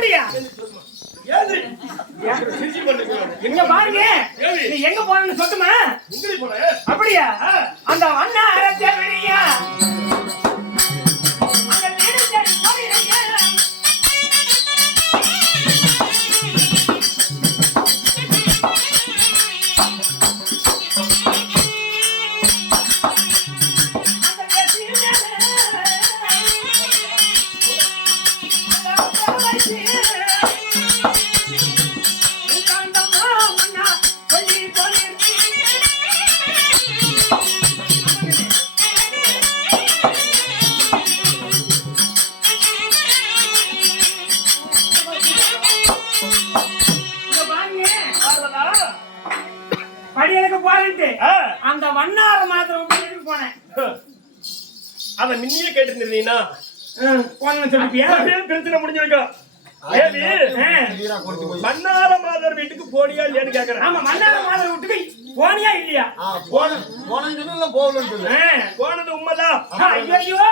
அப்படியா? எங்க பாருங்க, நீ எங்க போறன்னு சொல்லுமா? அப்படியா? அந்த வண்ணார தேவனியா அந்த வண்ணார மாத்திரம் வீட்டுக்கு போனேன். அத மின்னியே கேட்டிருந்தீங்கன்னா பிரச்சனை முடிஞ்சிருக்கோம். மன்னார மாதர் வீட்டுக்கு போனியா இல்லையான்னு கேக்குறேன். ஆமா, மன்னார மாதர் வீட்டுக்கு போனியா இல்லையா? போனது உண்மைதான். ஐயோ,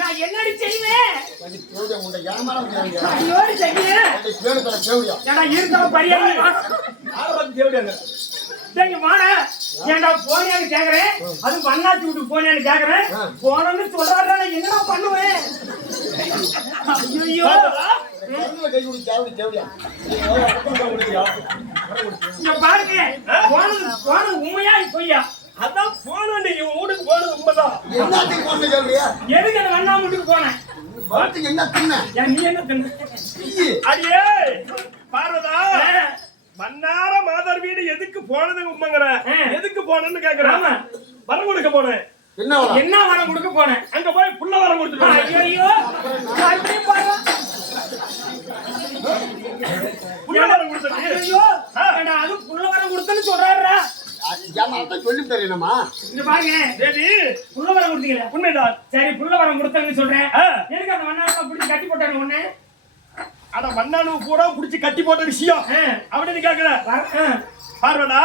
நான் என்னடி செய்வேன்? ஏன்டா போனியான்னு கேக்குறேன், அது மண்ணாச்சி வீட்டுக்கு போனியான்னு கேக்குறேன். போனன்னு சொல்றாரு, என்னடா பண்ணுவேன்? ஐயோ பாருங்க, போனது உண்மையா பொய்யா? அதான் போன நீங்க வீட்டுக்கு போனது உண்மைதான். எதுக்கு அந்த வண்ணா வீட்டுக்கு போனேன்? என்ன தின்ன? நீ என்ன தின்ன? அடியே பார்வதா, மன்னார மாதர் வீடு எதுக்கு போனது உண்மைங்கிற? எதுக்கு போனேன்னு கேக்குறேன். வரம் கொடுக்க போனேன். என்ன வரம் கொடுக்க போனேன்? அங்க போய் புள்ள வரம் கொடுத்துட்டு. ஐயோ, புள்ள வரம் கொடுத்தது. ஐயோ, அது புள்ள வரம் கொடுத்தேன்னு சொல்றாருடா. சொல்லி தரேனமா. இங்க பாருங்க, புள்ள வரம் கொடுத்தீங்களா? உண்மைதான். சரி, புள்ள வரம் கொடுத்தேன்னு சொல்றேன். எனக்கு அந்த மண்ணாவை பிடிச்சி கட்டி போட்டாங்க ஒண்ணு. அட மண்ணானு கூட புடிச்சு கட்டி போட்ட விஷயம் அப்படின்னு கேக்குற பார்வதா.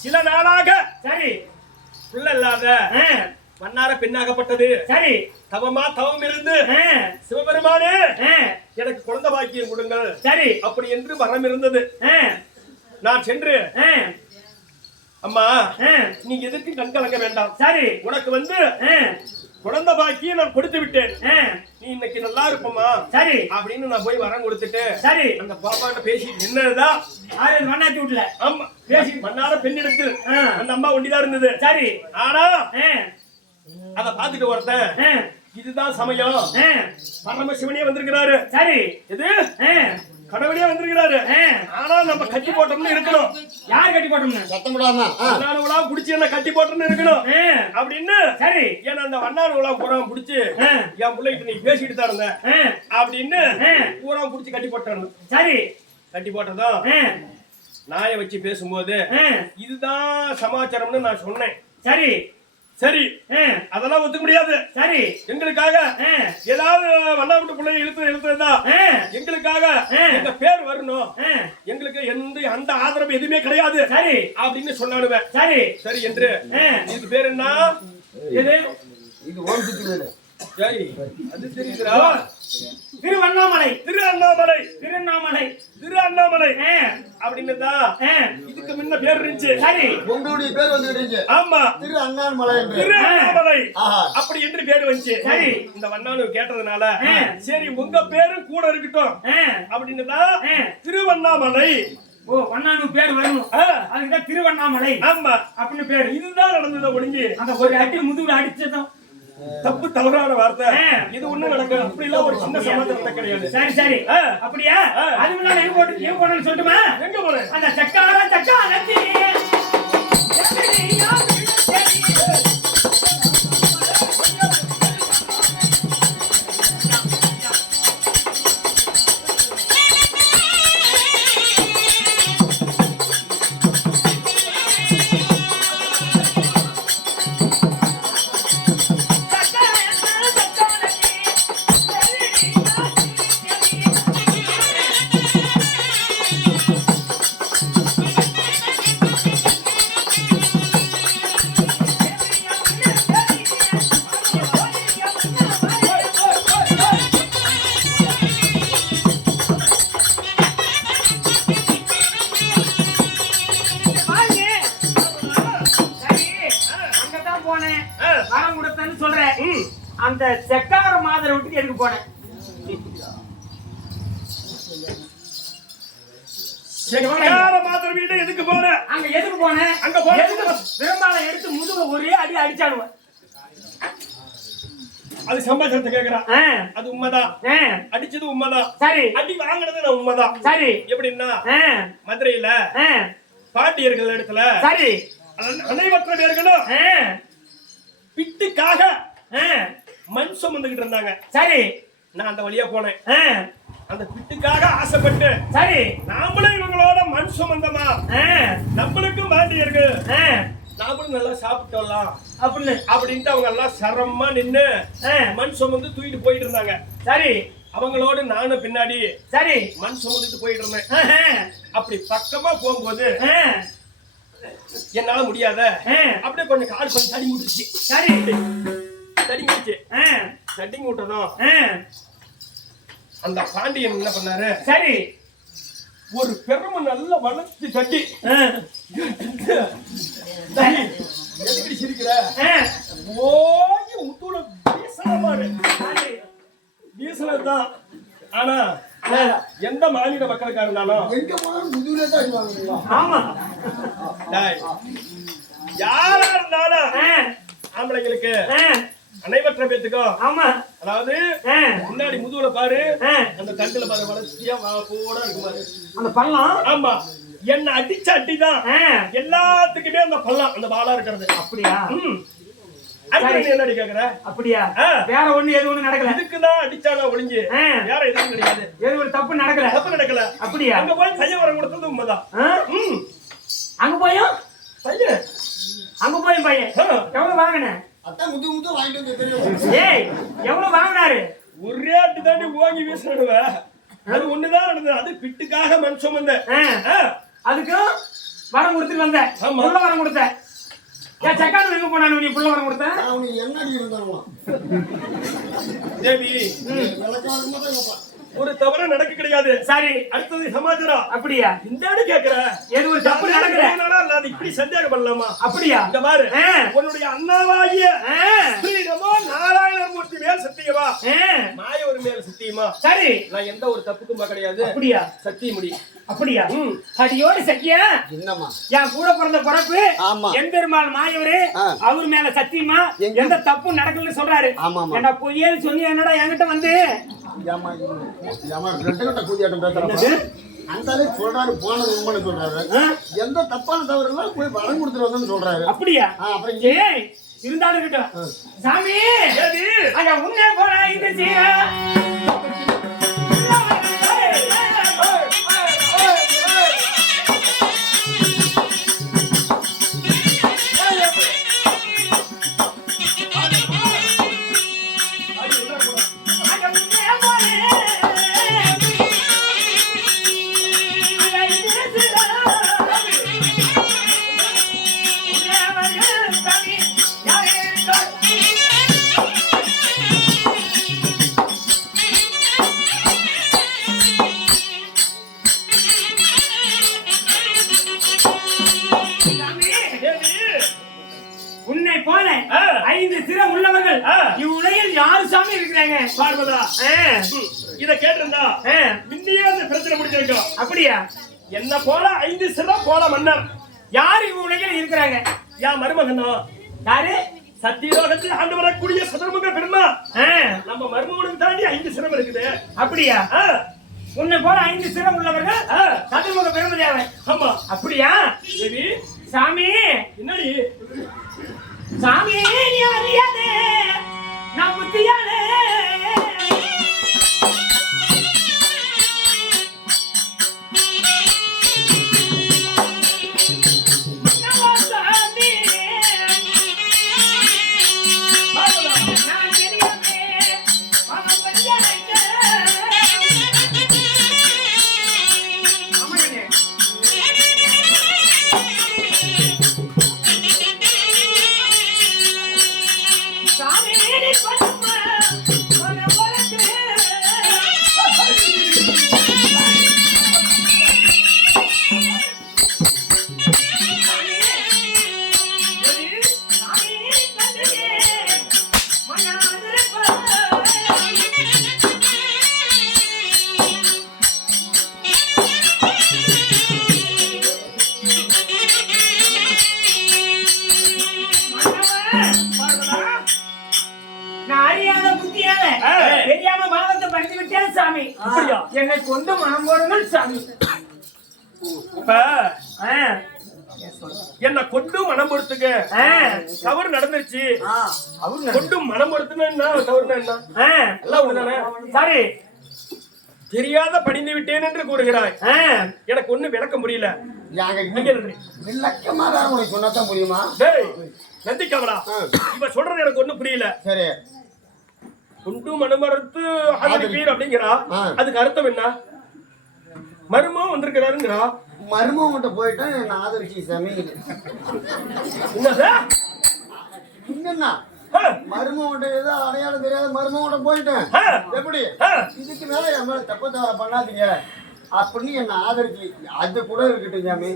சில நாளாக சரி புள்ள இல்லாத மன்னார பெண்ணாகப்பட்டது. சரி, தவம் இருந்து சிவபெருமானே எனக்கு குழந்தை பாக்கியம் கொடுங்கள் சரி அப்படி என்று வரம் இருந்தது. நான் சென்று அம்மா நீ எதுக்கு கண்கலங்க வேண்டாம், சரி உனக்கு வந்து குழந்தை பாக்கியம் நான் கொடுத்து விட்டேன், நீ இன்னைக்கு நல்லா இருப்பமா சரி அப்படின்னு நான் போய் வரம் கொடுத்துட்டு சரி அந்த பாப்பாட்ட பேசி நின்னதுதான். மண்ணாத்தி வீட்டுல ஆமா பேசி மன்னார பெண்ணெடுத்து அந்த அம்மா ஒண்டிதான் இருந்தது. சரி, ஆனா அத பாத்துட்டு ஒருத்தன் இதுதான் சமயம், பரமசிவனே வந்திருக்கிறாரு. சரி, இது கடவுளே வந்திருக்கிறாரு. ஆனா நம்ம கட்டி போட்டோம்னு இருக்கணும். யார் கட்டி போட்டோம்னு? சத்தம் விடாம வண்ணானுலா புடிச்சு என்ன கட்டி போட்டோம்னு இருக்கணும் அப்படின்னு. சரி, ஏன்னா அந்த வண்ணானுலா பூரா புடிச்சு என் பிள்ளைகிட்ட நீ பேசிட்டு தான் இருந்த அப்படின்னு பூரா புடிச்சு கட்டி போட்டானு. சரி, கட்டி போட்டதும் நாய வச்சு பேசும்போது இதுதான் சமாச்சாரம்னு நான் சொன்னேன். சரி சரி, அதெல்லாம் ஒத்துக்க முடியாது. சரி, எங்களுக்காக ஏதாவது வண்ணா விட்டு பிள்ளை இழுத்துதான் எங்களுக்காக எங்க பேர் வரணும், எங்களுக்கு எந்த அந்த ஆதரவு எதுவுமே கிடையாது சரி அப்படின்னு சொன்னானுவேன். சரி சரி என்று இது பேர் என்ன? இது ஓம் சுத்தி வீடு. சரி, அது தெரியுதுடா. திருவண்ணாமலை திருவண்ணாமலை திருவண்ணாமலை திருவண்ணாமலை அப்படின்னு தான் இதுக்கு முன்ன பேர் இருந்துச்சு. சரி, உங்களுடைய பேர் வந்துருச்சு. ஆமா, திரு அண்ணாமலை என்று. திருவண்ணாமலை அப்படி என்று பேர் வந்துச்சு. சரி, இந்த வண்ணானு கேட்டதுனால சரி உங்க பேரும் கூட இருக்கட்டும் அப்படின்னு தான் திருவண்ணாமலை. ஓ, வண்ணானு பேர் வரணும், அதுக்குதான் திருவண்ணாமலை. ஆமா, அப்படின்னு பேரு. இதுதான் நடந்தது. ஒழுங்கி அந்த ஒரு அடி முதுகுல அடிச்சதும் தப்பு தவறான வார்த்தை. இது ஒண்ணு நடக்க அப்படி எல்லாம் ஒரு சின்ன சமாச்சாரம் கிடையாது. சரி சரி, அப்படியா? அது முன்னாடி எங்க போனேன்னு சொல்லட்டுமா? எங்க போறேன்? அந்த சக்காரத்தி அந்த செக்கார மாதரை விட்டு எதுக்கு போனேன்? செக்கார மாதர் வீடு எதுக்கு போன? அங்க எதுக்கு போனேன்? அங்க போன விரும்பால எடுத்து முதுகுல ஒரே அடி அடிச்சாடுவேன். அது சம்பாதிச்சத கேக்குறான். அது உண்மைதான். அடிச்சது உண்மைதான். சரி. அடி வாங்குனது நான் உண்மைதான். சரி. எப்படின்னா மதுரையில பாண்டியர்கள் இடத்துல சரி அனைவற்ற பேர்களும் பிட்டுக்காக மண் சுமந்துகிட்டு இருந்தாங்க. சரி. நான் அந்த வழியா போனேன். அந்த பிட்டுக்காக ஆசைப்பட்டு சரி நாமளும் இவங்களோட மண் சுமந்தமா நம்மளுக்கும் பாண்டியர்கள் நாமளும் நல்லா சாப்பிட்டு வரலாம் அப்படின்ட்டு அவங்க எல்லாம் சரமா நின்னு மண் சுமந்து தூக்கிட்டு போயிட்டு இருந்தாங்க. சரி. அவங்களோட நானும் பின்னாடி சரி மண் சுமந்துட்டு போயிட்டு இருந்தேன். அப்படி பக்கமா போகும்போது என்னால முடியாத அப்படியே கொஞ்சம் கால் கொஞ்சம் தடி விட்டுருச்சு. சரி தடிங்கிடுச்சு. தடிங்க விட்டதும் அந்த பாண்டியன் என்ன பண்ணாரு? சரி ஒரு பெருமை நல்லா வளர்த்து கட்டி எதுக்கடி சிரிக்கிற? ஓங்கி முத்தூல வீசலமாரு வீசலதான். ஆனா எந்த மாநில மக்களுக்கா இருந்தாலும் எங்க போனாலும் முதுகுல தான் அடிவாங்க. ஆமா யாரா இருந்தாலும் ஆம்பளைங்களுக்கு அனைவற்ற பேத்துக்கும் ஆமா அதாவது முன்னாடி முதுகுல பாரு அந்த தண்டுல பாரு வளர்ச்சியா கூட இருக்கு பாரு அந்த பள்ளம். ஆமா என்ன அடிச்ச அடிதான் எல்லாத்துக்குமே அந்த பள்ளம் அந்த பாலா இருக்கிறது. அப்படியா? என்னடி கேக்குற? அப்படியா? வேற ஒண்ணு எது ஒண்ணு நடக்கல. இதுக்குதான் அடிச்சானா ஒளிஞ்சு வேற எதுவும் கிடையாது. எது ஒரு தப்பு நடக்கல. தப்பு நடக்கல. அப்படியா? அங்க போய் பையன் வர கொடுத்தது உண்மைதான். அங்க போயும் பையன் அங்க போயும் பையன் எவ்வளவு வாங்கின? அதான் முது முது வாங்கிட்டு வந்து தெரியும். ஏய் எவ்வளவு வாங்கினாரு? ஒரே அடி தாண்டி ஓங்கி வீசிடுவ. அது ஒண்ணுதான் நடந்தது. அது பிட்டுக்காக மண் சுமந்த. அதுக்கு வரம் கொடுத்துட்டு வந்த. புள்ள வரம் கொடுத்த. ஏன் செக்கான எங்க போனானு நீ புள்ள வரம் கொடுத்த? அவனுக்கு என்னடி இருந்தானோ தேவி ஒரு தவறு நடக்க கிடையாது. சரி அடுத்தது சமாச்சாரம். அப்படியா? இந்த அடி கேக்குற எது ஒரு தப்பு நடக்குற? அது இப்படி சந்தேகம் பண்ணலாமா? அப்படியா? இந்த பாரு உன்னுடைய அண்ணாவாகிய ஸ்ரீ நமோ நாராயணமூர்த்தி மேல் சத்தியமா மாயவர் மேல் சத்தியமா சரி நான் எந்த ஒரு தப்புக்கும் கிடையாது. அப்படியா? சத்தியம் முடி. அப்படியா? அடியோடு சக்கியா என்னம்மா என் கூட பிறந்த பிறப்பு எம்பெருமாள் மாயவரே அவர் மேல சத்தியமா எந்த தப்பும் நடக்கலன்னு சொல்றாரு. என்ன பொய்யேன்னு சொல்லி என்னடா என்கிட்ட வந்து அந்த சொல்றாரு போனது உண்மைன்னு சொல்றாரு. எந்த தப்பான தவறு போய் வரம் கொடுத்துட்டு வந்து சொல்றாரு. அப்படியா? அப்புறம் இருந்தாலும் இருக்கட்டும் சாமி அங்க உன்னே போனா இது சீரா இத கேட்டிருந்தா முன்னையே அந்த பிரச்சனை முடிஞ்சிருக்கும். அப்படியா? என்ன போல 5 சிரம் போல மன்னர் யார் இவ உலகில் இருக்கிறாங்க? யா மருமகனோ யாரு? சத்தியலோகத்தில் ஆண்டு வரக்கூடிய சதுர்முக பெருமா நம்ம மருமகனுக்கு தாண்டி 5 சிரம் இருக்குது. அப்படியா? உன்னை போல 5 சிரம் உள்ளவர்கள் சதுர்முக பெருமை தேவை. ஆமா. அப்படியா? சரி சாமி என்னடி சாமி நீ அறியாதே நான் புத்தியானே அப்படியா? என்னை கொண்டு மனம் போடுங்கள் சாமி. இப்ப என்ன கொண்டு மனம் பொறுத்துக்க தவறு நடந்துருச்சு. கொண்டு மனம் பொறுத்துனா தவறுனா என்ன? எல்லாம் ஒண்ணுதானே. சரி, தெரியாத படிந்து விட்டேன் என்று கூறுகிறாய். எனக்கு ஒண்ணு விளக்க முடியல. விளக்கமாக உனக்கு சொன்னாதான் புரியுமா? டேய் நந்திக்காமலா, இப்ப சொல்றது எனக்கு ஒண்ணு புரியல. சரி, கொண்டு மனமறுத்து ஆதரிப்பீர் அப்படிங்கிறா, அதுக்கு அர்த்தம் என்ன? மருமம் வந்திருக்கிறாருங்கிறா. மருமகிட்ட போயிட்டா என்ன ஆதரிச்சு சாமி. என்னது? என்னன்னா மருமகிட்ட ஏதோ அடையாளம் தெரியாத மருமகிட்ட போயிட்டேன். எப்படி இதுக்கு மேல என் மேல தப்பு தவற பண்ணாதீங்க அப்படின்னு என்ன ஆதரிச்சு அது கூட இருக்கட்டும் சாமி.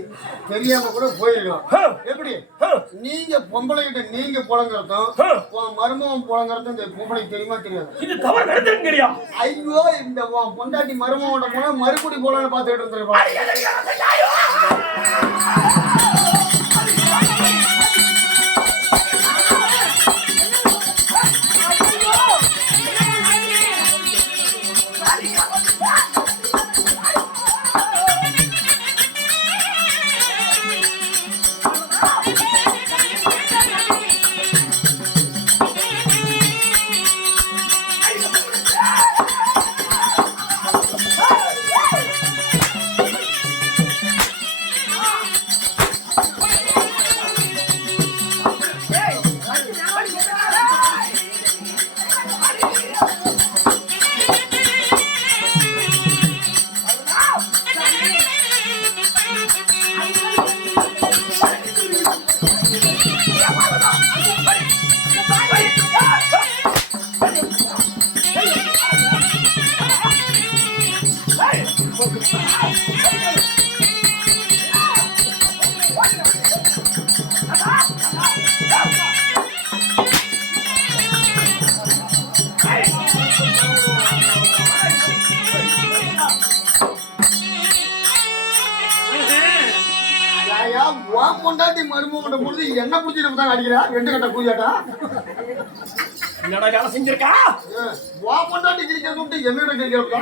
தெரியாம கூட போயிருக்கலாம். எப்படி நீங்க பொம்பளை கிட்ட நீங்க புலங்கிறதும் மருமகன் புலங்கிறதும் இந்த பொம்பளைக்கு தெரியுமா தெரியாது? இது தவறு நடந்துங்கறியா? ஐயோ, இந்த பொண்டாட்டி மருமகன் போனா மறுபடி போலான்னு பாத்துட்டு இருந்திருப்பாங்க. பொண்டாட்டி மருமகன் பொழுது என்ன பிடிச்சிட்டு தான் அடிக்கிறா? 2 கட்ட கூலியாட்டா என்னடா வேலை செஞ்சிருக்கா? பொண்டாட்டி கிழிக்கிறது என்ன கிழிக்கிறதா?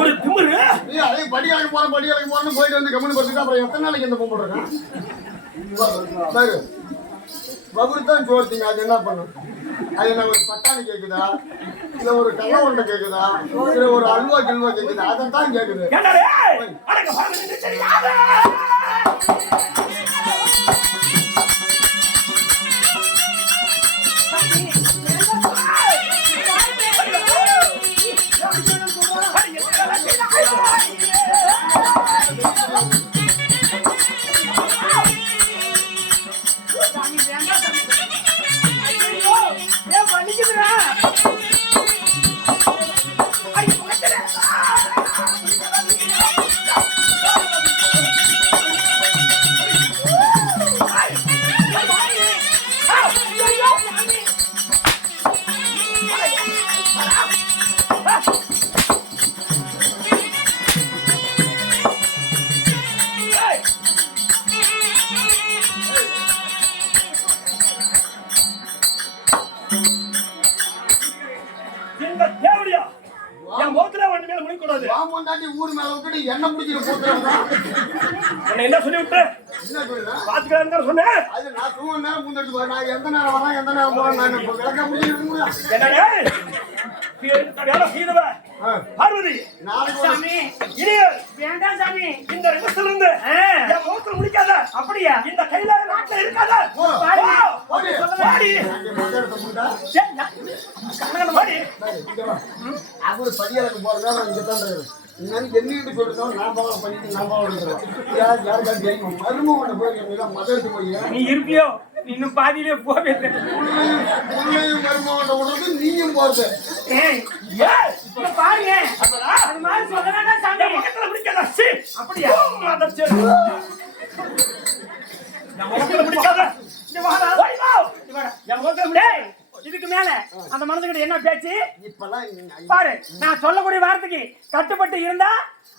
ஒரு திமிரு. அதே படியாளுக்கு போறேன்னு போயிட்டு வந்து கம்முனு படுத்துட்டு அப்புறம் எத்தனை நாளைக்கு இந்த பொம்பை இருக்கா? வகுத்தான் சோர்த்திங்க. அது என்ன பண்ணும்? அது என்ன ஒரு பட்டாணி கேக்குதா, இல்ல ஒரு கல்ல உருண்டை கேக்குதா, இல்ல ஒரு அல்வா கில்வா கேக்குதா? அதைத்தான் கேக்குது. ஊர் மேல விட்டு என்ன பிடிச்சிட்டு போட்டுறாங்க. என்ன சொல்லி விட்டு என்ன சொல்லுங்க பாத்துக்கலாம் சொன்னேன். அது நான் தூங்க நேரம் பூந்துட்டு போறேன். நான் எந்த நேரம் வரேன் எந்த நேரம் போறேன் நான் விளக்க முடியும். பார்வதி சாமி வேண்டாம் சாமி. இந்த இடத்துல இருந்து என் முகத்துல முடிக்காத. அப்படியா? இந்த கையில நாட்டுல இருக்காத. அவரு படியாளுக்கு போறதா இங்கதான் என்னன்னு சொல்லிட்டோம். நான் பண்ணிட்டு நான் யாருக்காவது மருமகனை போய் மதத்து போய் நீ இருப்பியோ இன்னும் பாதியிலே போவே மருமகனை விடுறது நீயும் போறது. பாருங்க அது மாதிரி சொல்ல வேண்டாம் சாமி. பக்கத்துல முடிக்காத. அப்படியா? முகத்துல முடிக்காத. இதுக்கு மேல அந்த மனசுக்கிட்ட என்ன பேச்சு இப்பெல்லாம் பாரு, நான் சொல்லக்கூடிய வார்த்தைக்கு கட்டுப்பட்டு இருந்தா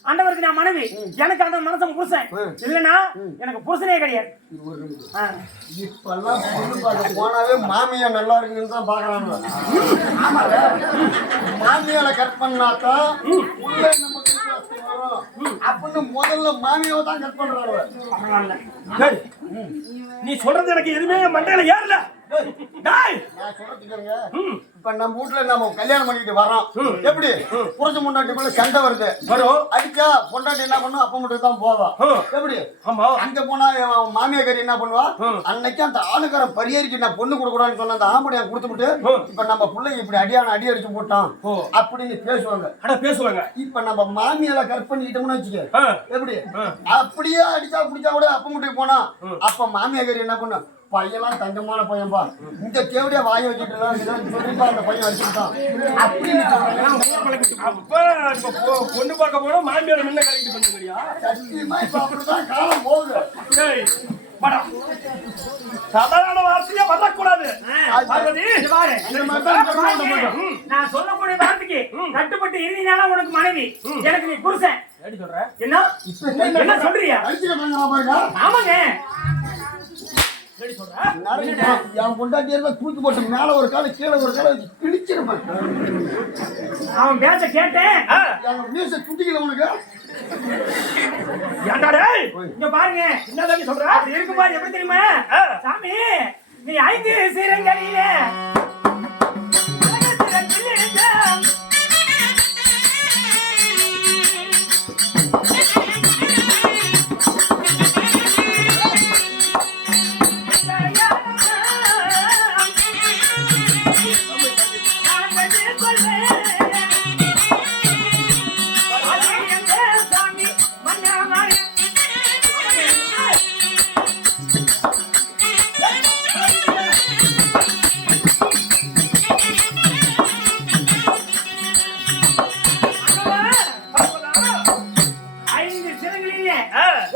ஆண்டவருக்கு நான் மனைவி, எனக்கு அந்த மனசன் புருஷன் இல்லைன்னா எனக்கு புருஷனே கிடையாது. இப்பெல்லாம் பொண்ணு பார்க்க போனாவே மாமியா நல்லா இருக்குன்னு தான் பாக்குறாங்க. மாமியால கட் பண்ணாதான் உள்ள நம்ம கைக்கு வரும் அப்படின்னு முதல்ல மாமியாவை தான் கட் பண்றாங்க. நீ சொல்றது எனக்கு எதுவுமே மண்டையில ஏறல. நான் சொல்றதுக்குங்க, இப்ப நம்ம வீட்டுல நம்ம கல்யாணம் பண்ணிட்டு வரோம், எப்படி புருஷ முன்னாடி சண்டை வருது, வரும் அடிச்சா பொண்டாட்டி என்ன பண்ணும், அப்ப மட்டும் தான் போவோம். எப்படி அங்க போனா மாமியாக்காரி என்ன பண்ணுவா, அன்னைக்கு அந்த ஆளுக்காரன் பரியாரிக்கு நான் பொண்ணு கொடுக்கூடாதுன்னு சொன்ன அந்த ஆம்படியா கொடுத்துட்டு இப்ப நம்ம பிள்ளைங்க இப்படி அடியான அடி அடிச்சு போட்டான் அப்படின்னு பேசுவாங்க. இப்ப நம்ம மாமியால கட் பண்ணிக்கிட்டோம்னு வச்சுக்க, எப்படி அப்படியே அடிச்சா குடிச்சா கூட அப்ப மட்டும் போனா அப்ப மாமியாக்காரி என்ன பண்ணும், பையெல்லாம் தங்கமான பையன்பா, இந்த தேவடியா வாய வச்சுட்டு சொல்லிப்பா அந்த பையன் அடிச்சுட்டான் அப்படின்னு பொண்ணு பார்க்க போனா மாமியார் முன்ன கரெக்ட் பண்ணுங்கறியா? சத்தியமா இப்ப அப்படிதான் காலம் போகுது. சாதாரண வார்த்தையா வரக்கூடாது. நான் சொல்லக்கூடிய வார்த்தைக்கு கட்டுப்பட்டு இருந்தீங்கன்னா உனக்கு மனைவி, எனக்கு நீ புருஷன். என்ன சொல்றியா? ஆமாங்க, என் பொண்டாட்டி தூக்கி போட்டு மேல ஒரு கால கீழே ஒரு கால கிழிச்சிருப்பான். அவன் பேச்ச கேட்டேன், மீச குட்டிக்கல உனக்கு. இங்க பாருங்க, என்ன சொல்ற அப்படி இருக்கும்போது எப்படி தெரியுமா சாமி, நீ 5 சீரங்கரியில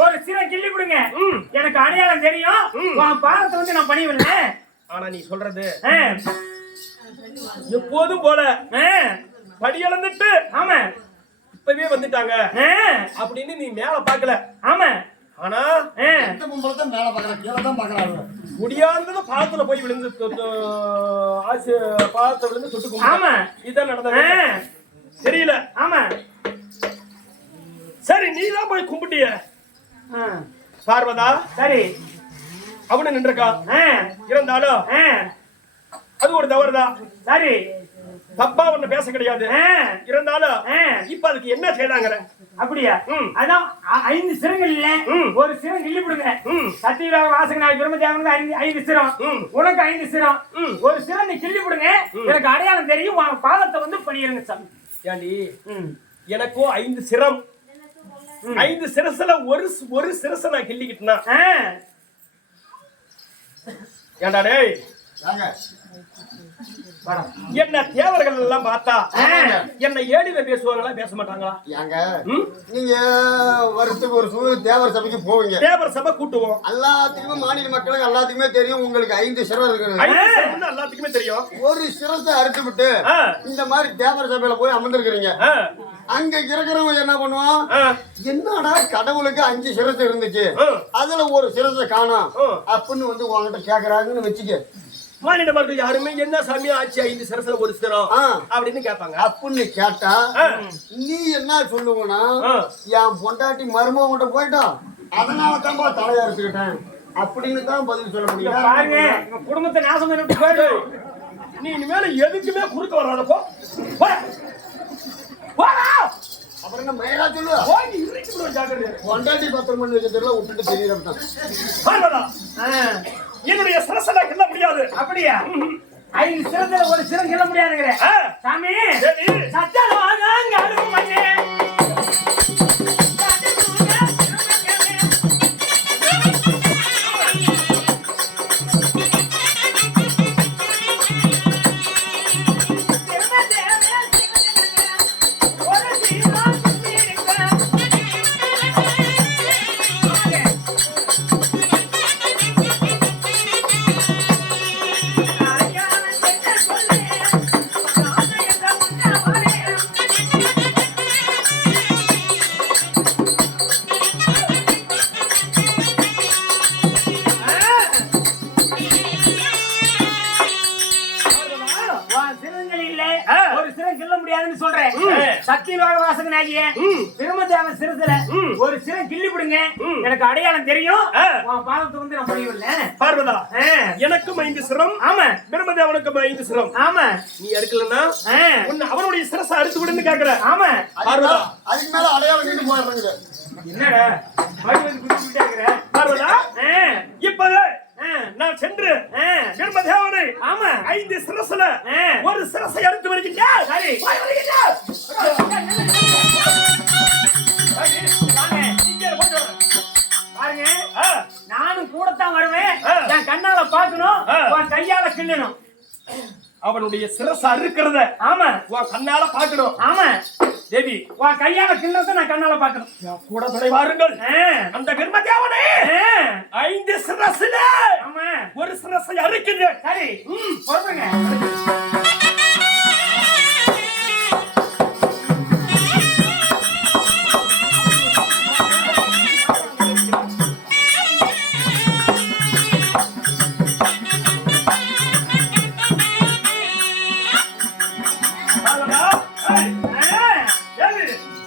ஒரு சிரம் கிள்ளி கொடுங்க, எனக்கு அடையாளம் தெரியும், உன் பாதத்தை வந்து நான் பணிவில்லை. ஆனா நீ சொல்றது எப்போதும் போல படியளந்துட்டு ஆமா இப்பவே வந்துட்டாங்க அப்படின்னு நீ மேல பாக்கல. ஆமா, ஆனா மேல பாக்கலாம், கீழே தான் பாக்குறாங்க. முடியாதது பாதத்துல போய் விழுந்து பாதத்தை விழுந்து தொட்டு. ஆமா, இதான் நடந்தது. தெரியல. ஆமா, சரி, நீதான் போய் கும்பிட்டிய பார்வதா. சரி, அவனு நின்றுக்கா இருந்தாலும் அது ஒரு தவறுதான். சரி, தப்பா ஒண்ணு பேச கிடையாது. இருந்தாலும் இப்ப அதுக்கு என்ன செய்யறாங்க? அப்படியா? அதான் 5 சிரங்கள் இல்ல, ஒரு சிரம் கிள்ளி கொடுங்க. சத்தியராக வாசகனாய் பிரம்மதேவனுக்கு 5 சிரம், உனக்கு 5 சிரம், ஒரு சிரம் நீ கிள்ளி கொடுங்க, எனக்கு அடையாளம் தெரியும், உன் பாதத்தை வந்து பணியிருங்க சாமி. ஏண்டி எனக்கும் 5 சிரம், 5 சிரசுல ஒரு சிரச நான் கிள்ளிக்கிட்டேனா? ஏண்டா டேய், என்ன தேவர்கள் எல்லாம் பார்த்தா என்ன ஏடில பேசுவாங்களா, பேச மாட்டாங்களா? ஏங்க நீங்க வருஷத்துக்கு ஒரு தேவர் சபைக்கு போவீங்க, தேவர் சபை கூட்டுவோம். எல்லாத்துக்குமே மாநில மக்களுக்கு எல்லாத்துக்குமே தெரியும் உங்களுக்கு 5 சிரம் இருக்கு. எல்லாத்துக்குமே தெரியும். ஒரு சிரத்தை அறுத்து விட்டு இந்த மாதிரி தேவர் சபையில போய் அமர்ந்திருக்கிறீங்க. அங்க இருக்கிறவங்க என்ன பண்ணுவான், என்னடா கடவுளுக்கு 5 சிரசு இருந்துச்சு, அதுல ஒரு சிரசை காணோம் அப்படின்னு வந்து உங்ககிட்ட கேக்குறாங்கன்னு வச்சுக்க. மாநில மக்கள் யாருமே என்ன சாமி ஆச்சு 5 சிரசுல ஒரு சிரம் அப்படின்னு கேட்பாங்க. அப்படின்னு கேட்டா நீ என்ன சொல்லுவனா, என் பொண்டாட்டி மருமகிட்ட போயிட்டோம், அதனால தான் தலையா எடுத்துக்கிட்டேன் அப்படின்னு தான் பதில் சொல்ல முடியும். பாருங்க, குடும்பத்தை நாசம் பண்ணிட்டு போயிடு. நீ இனிமேல எதுக்குமே குறுக்க வராதப்போ அப்புறம் என்ன மயிலா சொல்லுவா, பொண்டாட்டி பத்திரம் பண்ணி வச்சதுல விட்டுட்டு தெரியல. என்னுடைய சிரசனை கிள்ள முடியாது. அப்படியா? 5 சிரத்துல ஒரு சிரம் கிள்ள முடியாதுங்கிற சாமி. சத்தமாக அழுகு மண்ணே சத்தியலோக வாசகனாகிய பிரம்மதேவன் சிரசுல ஒரு சிரம் கிள்ளி விடுங்க, எனக்கு அடையாளம் தெரியும். உன் பாதத்தை வந்து நான் முடியவில்லை. பார்வதா, எனக்கும் 5 சிரம், ஆமா பிரம்மதேவனுக்கும் 5 சிரம். ஆமா நீ எடுக்கலன்னா உன்னை அவனுடைய சிரசை அறுத்து விடுன்னு கேக்குற. ஆமா பார்வதா, அதுக்கு மேல அடையாளம் கிட்டு போயிடுறாங்க. என்னடா மறுபடியும் குடிச்சுட்டே இருக்கிற? பார்வதா, இப்பவே நான் சென்று பிரம்மதேவனை ஆமா 5 சிரசுல ஒரு சிரசை அறுத்து வருகின்றேன். சரி போய் வருகின்றேன். வாங்க இங்க போட்டு பாருங்க. நானும் கூடத்தான் வருவேன். என் கண்ணால பாக்கணும், உன் கையால கிள்ளணும். அவனுடைய சிரசை அறுக்கிறத ஆமா உன் கண்ணால பாக்கணும். ஆமா தேவி, உன் கையால கிள்ளறத நான் கண்ணால பாக்கணும். கூட துணை வாருங்கள். அந்த பிரம்மதேவனை 5 சிரசுல ஆமா ஒரு சிரசை அறுக்கின்றேன். சரி பொறுங்க.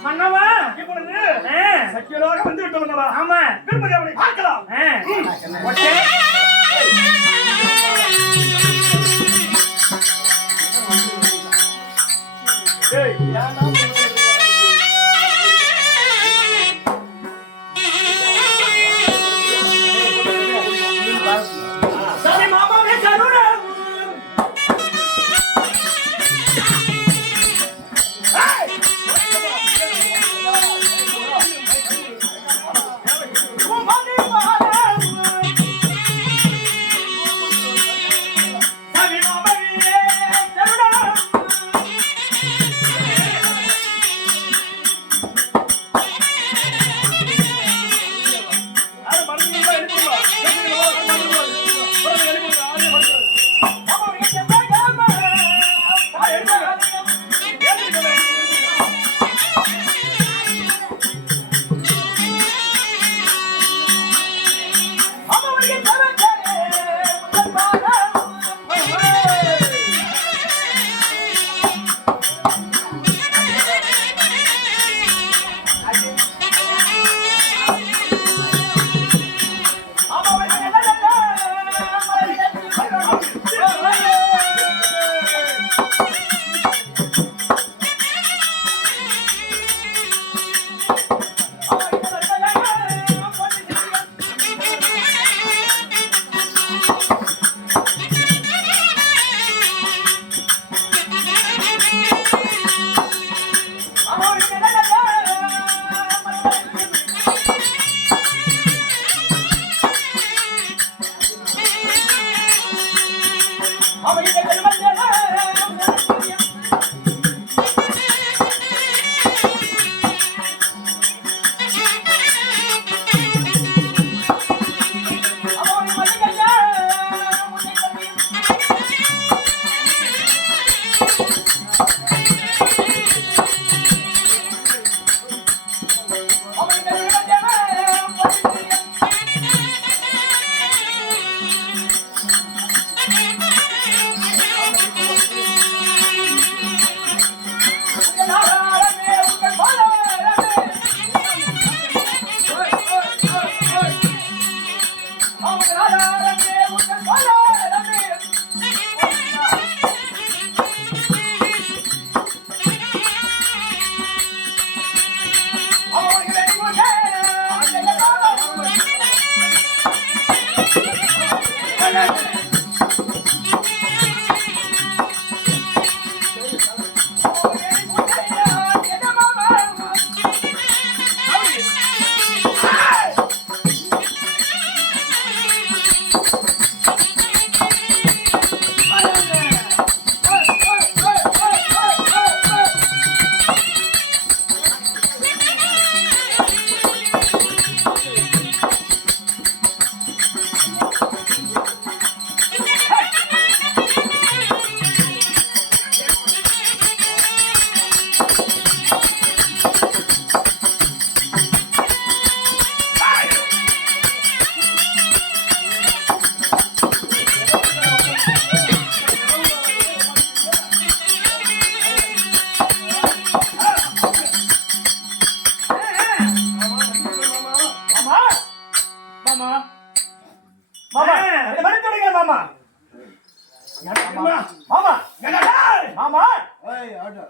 மன்னவா இப்பொழுது சத்தியலோக வந்து விட்டு வந்தவா. ஆமா பிரம்மதேவனை பார்க்கலாம். ஓகே ஏய், யாரா சரி மாமாவே கருணா. மாமா மாமா மறுத்து விடுங்க மாமா மாமா மாமா ஏய் ஆட்டோ